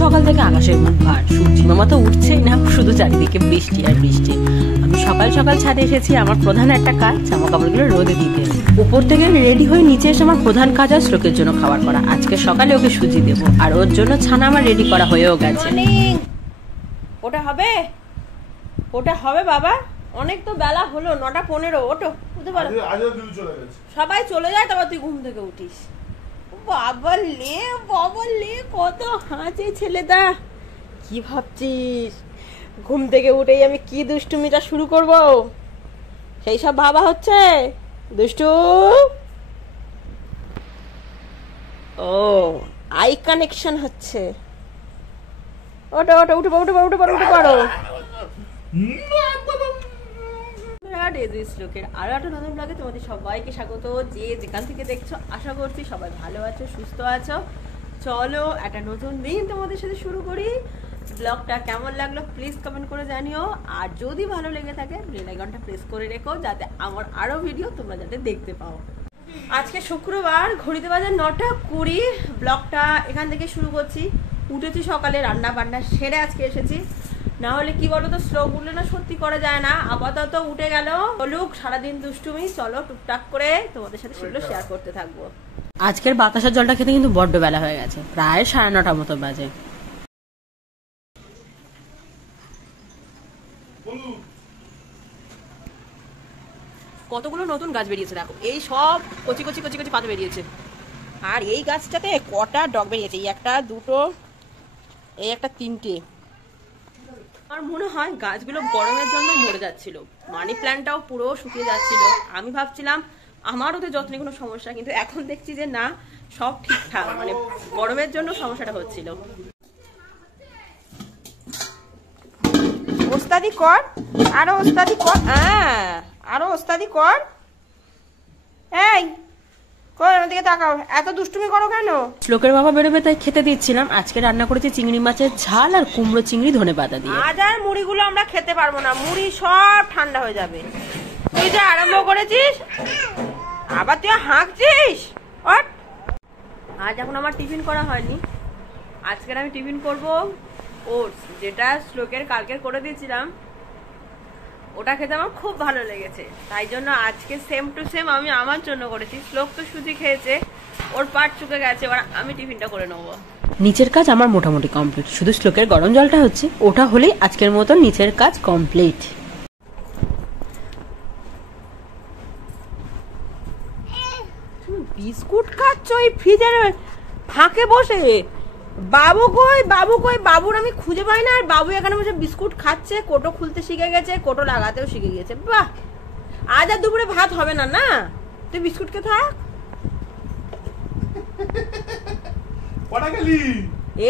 সকাল থেকে আকাশের মুখ ভার, সূর্যি মামা তো উঠছেই না, শুধু চারিদিকে বৃষ্টি আর বৃষ্টি। আমি সকাল সকাল ছাদে এসেছি, আমার প্রধান একটা কাজ জামা কাপড়গুলো রোদে দিতে। উপর থেকে রেডি হয়ে নিচে এসে আমার প্রধান কাজ আর শ্লোকের জন্য খাবার করা। আজকে সকালে ওকে সুজি দেবো, আর ওর জন্য ছানা আমার রেডি করা হয়েও গেছে। ওটা হবে, ওটা হবে বাবা, অনেক তো বেলা হলো, 9:15। ওটো বুঝতে পারো, সবাই চলে যায়, তারপর তুই ঘুম থেকে উঠিস। বাবা লে কত হাঁচে ছেলেটা। কি ভাবছিস ঘুম থেকে উঠেই আমি কি দুষ্টুমিটা শুরু করব? সেই সব ভাবা হচ্ছে দুষ্টু। ও আই কানেকশন হচ্ছে। ওটা ওটা উঠে উঠে উঠে পড়ো উঠে পড়ো। শ্লোকের আরো একটা নতুন ব্লগে তোমাদের সবাইকে স্বাগত। যে যেখান থেকে দেখছো আশা করছি সবাই ভালো আছো, সুস্থ আছো। চলো একটা নতুন দিন তোমাদের সাথে শুরু করি। ব্লগটা কেমন লাগলো প্লিজ কমেন্ট করে জানিও, আর যদি ভালো লেগে থাকে বেল আইকনটা প্রেস করে রেখো, যাতে আমার আরো ভিডিও তোমরা যাতে দেখতে পাও। আজকে শুক্রবার, ঘড়িতে বাজে 9:20। ব্লগটা এখান থেকে শুরু করছি। উঠেছি সকালে, রান্না বান্না সেরে আজকে এসেছি। না হলে কি বলতো, শ্লোক উঠলে না সত্যি করা যায় না। আপাতত উঠে গেল, বলুক সারাদিন দুষ্টুমি। চলো টুকটাক করে তোমাদের সাথে সেগুলো শেয়ার করতে থাকবো। আজকের বাতাসার জলটা খেতে কিন্তু বড্ড বেলা হয়ে গেছে, প্রায় 9:30 মতো বাজে। কতগুলো নতুন গাছ বেরিয়েছে দেখো, এই সব কচি কচি কচি কচি পাতা বেরিয়েছে। আর এই গাছটাতে কটা ডগ বেরিয়েছে, এই একটা, দুটো, এই একটা, 3টে। আমার মনে হয় গাছগুলো গরমের জন্য মরে যাচ্ছিল, মানি প্ল্যান্টটাও পুরো শুকিয়ে যাচ্ছিল। আমি ভাবছিলাম আমার ওদের যত্নে কোনো সমস্যা, কিন্তু এখন দেখছি যে না, সব ঠিকঠাক, মানে গরমের জন্য সমস্যাটা হচ্ছিল। ওস্তাদি কর, আরো ওস্তাদি কর, হ্যাঁ আরো ওস্তাদি কর। এই কর, ওদিকে তাকাও, এত দুষ্টুমি করো কেন? শ্লোকের বাবা বেরোবে তাই খেতে দিচ্ছিলাম। আজকে রান্না করেছি চিংড়ি মাছের ঝাল আর কুমড়ো চিংড়ি ধনে পাতা দিয়ে। আজ আর মুড়িগুলো আমরা খেতে পারবো না, মুড়ি সব ঠান্ডা হয়ে যাবে। তুই যে আরম্ভ করেছিস, আবার তুই হাঁকছিস। আজ এখন আমার টিফিন করা হয়নি। আজকের আমি টিফিন করব ওটস, যেটা শ্লোকের কালকে করে দিয়েছিলাম। ওটা খেতে আমার খুব ভালো লেগেছে, তাই জন্য আজকে সেম টু সেম আমি আমার জন্য করেছি। শ্লোক তো সুজি খেয়েছে, ওর পাট চুকে গেছে, এবার আমি টিফিনটা করে নেবো। নিচের কাজ আমার মোটামুটি কমপ্লিট, শুধু শ্লোকের গরম জলটা হচ্ছে। ওটা হলেই আজকের মতো নিচের কাজ কমপ্লিট। বিস্কুট খাচ্ছ ওই ফ্রিজের ফাঁকে বসে? বাবু কই, বাবু কই? বাবুর আমি খুঁজে পাই না, আর বাবু এখানে বসে বিস্কুট খাচ্ছে, কোটো খুলতে শিখে গেছে, কোটো লাগাতেও শিখে গেছে। বাহ, আজ আর দুপুরে ভাত হবে না, না তুই বিস্কুট কে থাক।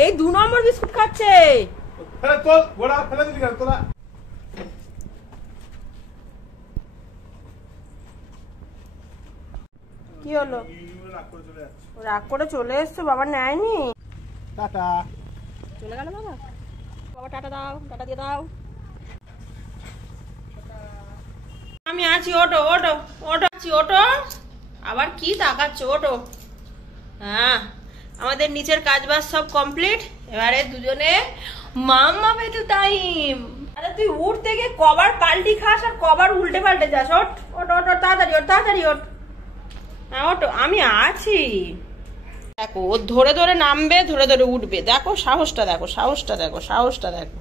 এই 2 নম্বর বিস্কুট খাচ্ছে। কি হলো? রাগ করে চলে এসছো, বাবা নেয়নি? টাটা চলে গেল বাবা। বাবা টাটা দাও, টাটা দিয়ে দাও। আমি আছি, ওটো ওটো ওটো আছি, ওটো। আবার কি তাকাচ্ছ, ওটো। হ্যাঁ, আমাদের নিচের কাজবাজ সব কমপ্লিট। এবারে দুজনে মাম্মা পেটু টাইম। আরে তুই উঠতে গিয়ে কবার পাল্টি খাস আর কবার উল্টে পাল্টে যাস। ওট ওট ওট, তাড়াতাড়ি ওট, তাড়াতাড়ি ওট। হ্যাঁ ওটো, আমি আছি। দেখো ও ধরে ধরে নামবে, ধরে ধরে উঠবে। দেখো সাহসটা, দেখো সাহসটা, দেখো সাহসটা, দেখো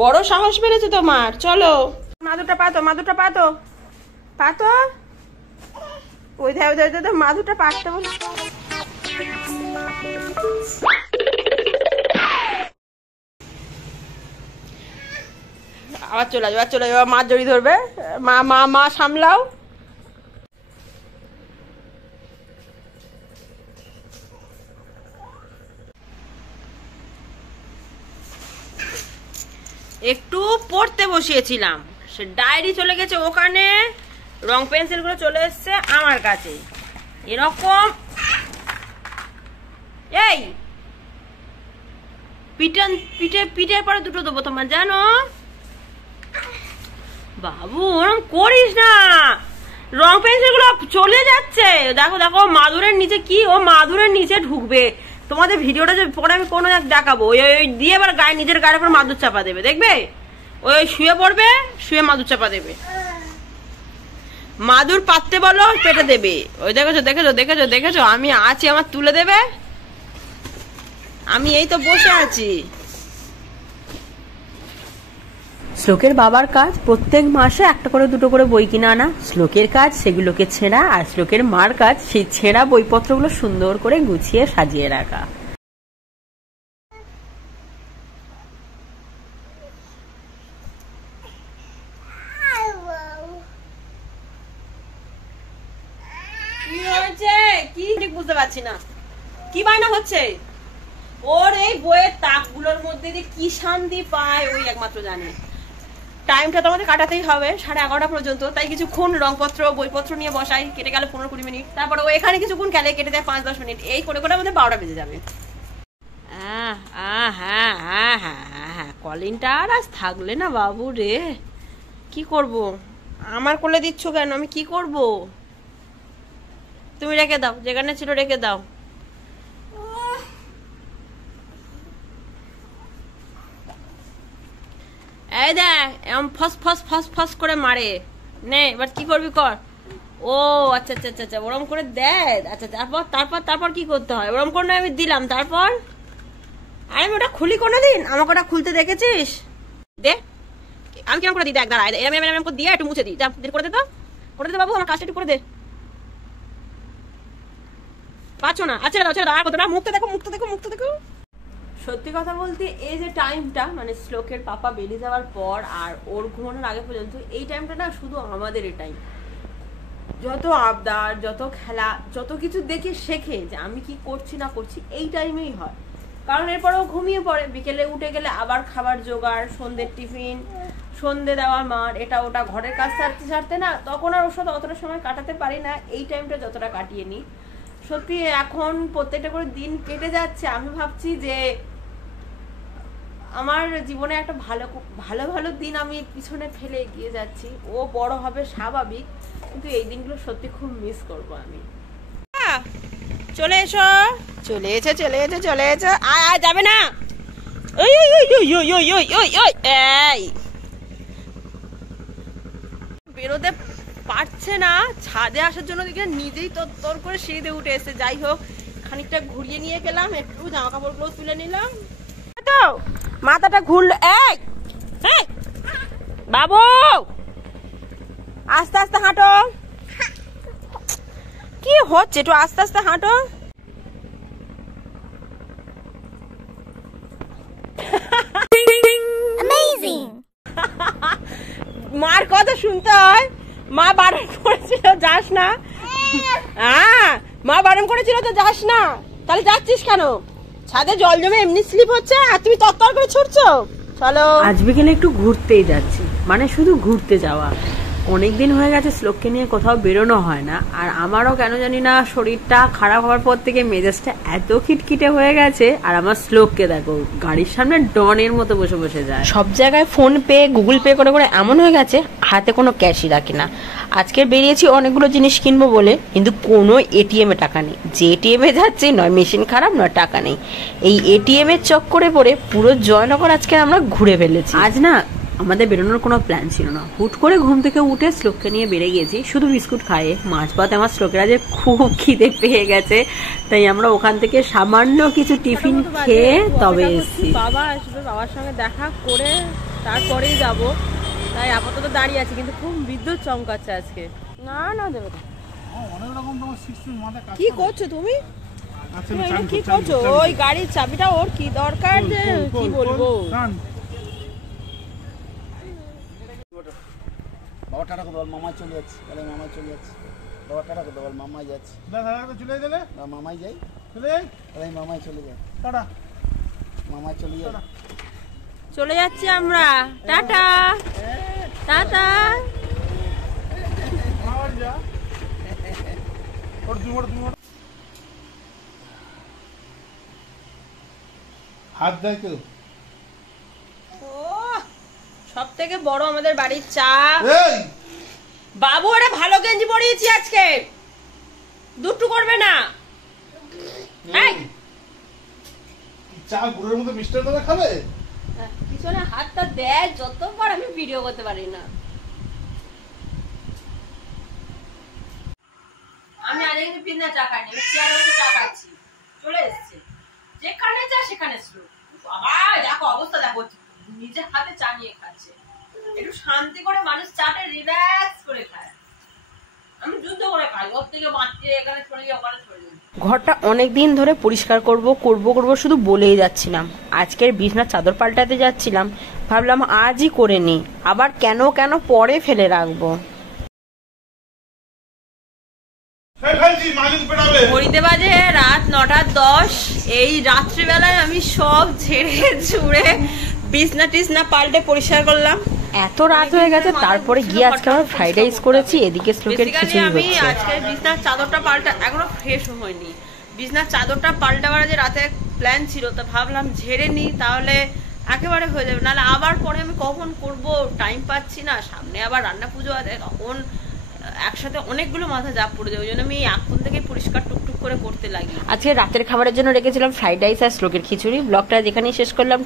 বড় সাহস বেড়েছে তোমার। চলো মাদুরটা পাতো, মাদুরটা পাতো, পাতো। ওই ধারে ধারে মাদুরটা পাততে বল। আবার চলে যাবে, চলে যাবে, মাছ জড়ি ধরবে। মা মা মা সামলাও। একটু পড়তে বসিয়েছিলাম, সে ডায়েরি চলে গেছে ওখানে, রং পেন্সিল গুলো চলে এসছে আমার কাছে। এরকম এই পিঠের পরে দুটো দেবো তোমার, জানো বাবু? ওরকম করিস না, রং পেন্সিল গুলো চলে যাচ্ছে। দেখো দেখো মাদুরের নিচে, কি ও মাদুরের নিচে ঢুকবে, তোমাদের ভিডিওটা যে পরে আমি কোনো এক দেখাবো, ওই দিয়ে এবার গায়ে নিজের গায়ের উপর মাদুর চাপা দেবে, দেখবে? ওই শুয়ে পড়বে, শুয়ে মাদুর চাপা দেবে, মাদুর পাততে বলো পেটে দেবে। ওই দেখেছো দেখেছো দেখেছো দেখেছো, আমি আছি, আমার তুলে দেবে, আমি এই তো বসে আছি। শ্লোকের বাবার কাজ প্রত্যেক মাসে একটা করে দুটো করে বই কিনে আনা। শ্লোকের কাজ সেগুলোকে ছেঁড়া, আর শ্লোকের মার কাজ সেই ছেঁড়া বইপত্রগুলো সুন্দর করে গুছিয়ে সাজিয়ে রাখা। কি হয়েছে? কি ঠিক বুঝতে পারছি না, কি বায়না হচ্ছে ওর? এই বইয়ের তাকগুলোর মধ্যে যে কি শান্তি পায় ওই একমাত্র জানে। টাইমটা তো আমাদের কাটাতেই হবে 11:30 পর্যন্ত, তাই কিছুক্ষণ রংপত্র বইপত্র নিয়ে বসাই, কেটে গেল 15-20 মিনিট, তারপরে ও এখানে কিছুক্ষণ খেলে, কেটে দেয় 5-10 মিনিট, এই করে করে আমাদের 12টা বেজে যাবে। হ্যাঁ হ্যাঁ হ্যাঁ হ্যাঁ হ্যাঁ, কলিনটা আর আজ থাকলে না বাবু রে, কি করব? আমার কোলে দিচ্ছ কেন? আমি কি করব? তুমি রেখে দাও, যেখানে ছিল রেখে দাও। এই দেখ এমন ফস ফস ফস ফস করে মারে, নে এবার কি করবি কর। ও আচ্ছা আচ্ছা আচ্ছা আচ্ছা, ওরম করে দেখ। আচ্ছা তারপর তারপর তারপর কি করতে হয়? ওরম করে আমি দিলাম, তারপর আমি ওটা খুলি কোনোদিন? আমাকে ওটা খুলতে দেখেছিস? দে, আমি কেমন করে দিই, দেখ দাঁড়া, এরম এরম এরম করে দিয়ে একটু মুছে দিই, যা করে দে তো, করে দে বাবু, আমার কাজটা একটু করে দে। পাচ্ছ না? আচ্ছা দাও, ছেড়ে দাও, আর করতে না, মুখটা দেখো মুখটা দেখো মুখটা দেখো। সত্যি কথা বলতে এই যে টাইমটা, মানে শ্লোকের পাপা বেরিয়ে যাওয়ার পর আর ওর ঘুমানোর আগে পর্যন্ত, এই টাইমটা না শুধু আমাদের এই টাইম। যত আবদার, যত খেলা, যত কিছু দেখে শেখে যে আমি কি করছি না করছি, এই টাইমেই হয়। কারণ এরপরেও ঘুমিয়ে পড়ে, বিকেলে উঠে গেলে আবার খাবার জোগাড়, সন্ধ্যের টিফিন, সন্ধ্যে দেওয়ার মার, এটা ওটা, ঘরের কাজ ছাড়তে ছাড়তে না তখন আর ওর সাথে অতটা সময় কাটাতে পারি না। এই টাইমটা যতটা কাটিয়ে নিই, সত্যি এখন প্রত্যেকটা করে দিন কেটে যাচ্ছে, আমি ভাবছি যে আমার জীবনে একটা ভালো ভালো ভালো দিন আমি পিছনে ফেলে এগিয়ে যাচ্ছি। ও বড় হবে স্বাভাবিক, কিন্তু এই দিনগুলো সত্যি খুব মিস করবো আমি। চলে এসো, চলে এসো, চলে এসো, চলে এসো, আয় আয়, যাবে না। ওই ওই ওই ওই ওই ওই ওই ওই ওই, এই বেরোতে পারছে না, ছাদে আসার জন্য দেখে নিজেই তর করে সিঁড়িতে উঠে এসে। যাই হোক, খানিকটা ঘুরিয়ে নিয়ে গেলাম, একটু জামা কাপড়গুলো তুলে নিলাম, তো মাথাটা ঘুরলো। এই বাবু আস্তে আস্তে হাঁটো, কি হচ্ছে? একটু আস্তে আস্তে হাঁটো। মার কথা শুনতে হয়, মা বারণ করেছিল যাস না। হ্যাঁ, মা বারণ করেছিল তো যাস না, তাহলে যাচ্ছিস কেন? ছাদে জল জমে এমনি স্লিপ হচ্ছে আর তুমি তত্তর করে ছুটছো। চলো, আজ বিকেলে একটু ঘুরতেই যাচ্ছি, মানে শুধু ঘুরতে যাওয়া। অনেকদিন হয়ে গেছে শ্লোককে নিয়ে কোথাও বেরোনো হয় না, আর আমারও কেন জানি না শরীরটা খারাপ হওয়ার পর থেকে মেজাজটা এত খিটখিটে হয়ে গেছে। আর আমার শ্লোককে দেখো, গাড়ির সামনে ডনের মতো বসে বসে যায়, সব জায়গায় ফোন পে গুগল পে করে করে এমন হয়ে গেছে হাতে কোনো ক্যাশই রাখে না। আজকে বেরিয়েছি অনেকগুলো জিনিস কিনবো বলে, কিন্তু কোনো এটিএম এ টাকা নেই। যে এটিএম এ যাচ্ছে নয় মেশিন খারাপ, নয় টাকা নেই। এই এটিএম এর চক্করে পড়ে পুরো জয়নগর আজকে আমরা ঘুরে ফেলেছি। আজ না আমাদের বেরোনোর কোনো প্ল্যান ছিল না, হুট করে ঘুম থেকে উঠে শ্লোককে নিয়ে বেরিয়ে গেছি শুধু বিস্কুট খাইয়ে। মাছ ভাত আমার শ্লোকের আজ খুব খিদে পেয়ে গেছে, তাই আমরা ওখান থেকে সামান্য কিছু টিফিন খেয়ে তবে এসেছি। বাবা আসবে, বাবার সঙ্গে দেখা করে তারপরেই যাব, তাই আপাতত দাঁড়িয়ে আছি। কিন্তু খুব বিদ্যুৎ চমকাচ্ছে আজকে। না না দেবে না। কি করছো তুমি? কি করছো? ওই গাড়ির চাবিটা ওর কি দরকার যে কি বলবো। বাবা টাটা করে বল, মামা চলে যাচ্ছে, বলে মামা চলে যাচ্ছে। বাবা টাটা করে বল, মামাই যাচ্ছে। দাদা চলে গেলে মামাই যাই, চলে যাই, বলে মামাই চলে যায়, টাটা, মামা চলে যায়। চলে যাচ্ছি আমরা, টাটা টাটা। হাত দেয় কেউ? সব থেকে বড় আমাদের বাড়ির চাপ। বাবু ওরা ভালো গেঞ্জি পরিয়েছি আজকে, দুটু করবে না। চা গুড়ের মতো মিষ্টি করে খাবে? পিছনে হাতটা দেয় যতবার আমি ভিডিও করতে পারি না। আমি আজ কিন্তু বিনা চা খাইনি, চেয়ারে বসে চা খাচ্ছি। চলে এসছে যেখানে চা সেখানে স্লো। বাবা দেখো অবস্থা দেখো, নিজের হাতে চা নিয়ে খাচ্ছে। একটু শান্তি করে মানুষ চাটা রিল্যাক্স করে খায়, আমি যুদ্ধ করে খাই। ওর থেকে মারতে এখানে চলে যাই ওখানে চলে যাই। ঘরটা অনেক দিন ধরে পরিষ্কার করব শুধু বলেই যাচ্ছিলাম। আজকের বিছনার চাদর পাল্টাতে যাচ্ছিলাম, ভাবলাম আজই করে নি, আবার কেন পরে ফেলে রাখবো। ঘড়িতে বাজে রাত 9:10। এই রাত্রিবেলায় আমি সব ঝেড়ে ঝুড়ে বিছনা টিছনা পাল্টে পরিষ্কার করলাম। এত রাত হয়ে গেছে, তারপরে গিয়ে আজকে আমরা ফ্রাইড রাইস করেছি, এদিকে শ্লোকের খিচুড়ি আমি হচ্ছে। আজকে বিছনার চাদরটা পাল্টা এখনো ফ্রেশ হয়নি। বিছনার চাদরটা পাল্টাবার যে রাতে প্ল্যান ছিল, তো ভাবলাম ঝেড়ে নি, তাহলে একেবারে হয়ে যাবে, নাহলে আবার পরে আমি কখন করব টাইম পাচ্ছি না। সামনে আবার রান্না পুজো আছে, তখন একসাথে অনেকগুলো মাথা চাপ পড়ে যায়। ওই জন্য আমি এখন থেকে পরিষ্কার টুকটুক করে করতে লাগি। আজকে রাতের খাবারের জন্য রেখেছিলাম ফ্রাইড রাইস আর শ্লোকের খিচুড়ি। ব্লগটা যেখানেই শেষ করলাম।